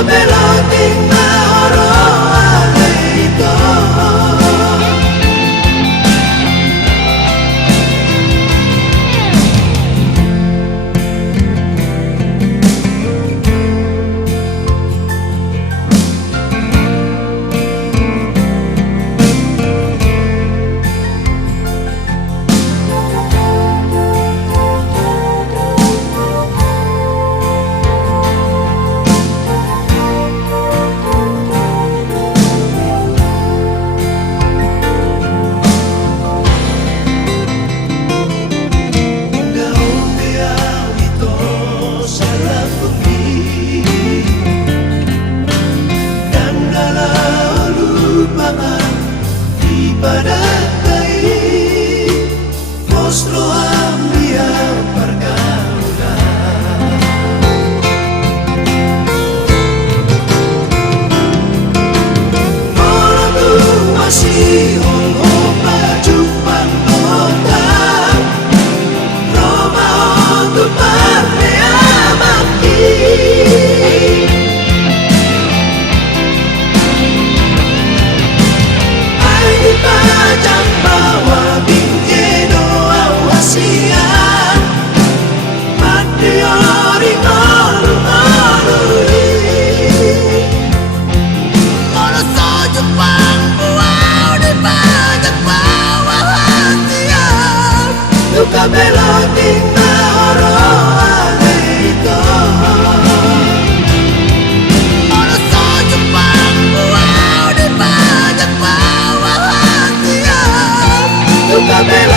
Meloting mahoro aleito. Mostro amlia pergaulan, malam tu masih opa jumpan kota, Roma untuk parmea maki. Air tajam bawa bingkedo awasian, matiori malu malui. Kalau saja pangkuau di pajak bawah hatian, luka meloting mahoro aleito. Kalau saja pangkuau di pajak bawah hatian, luka meloting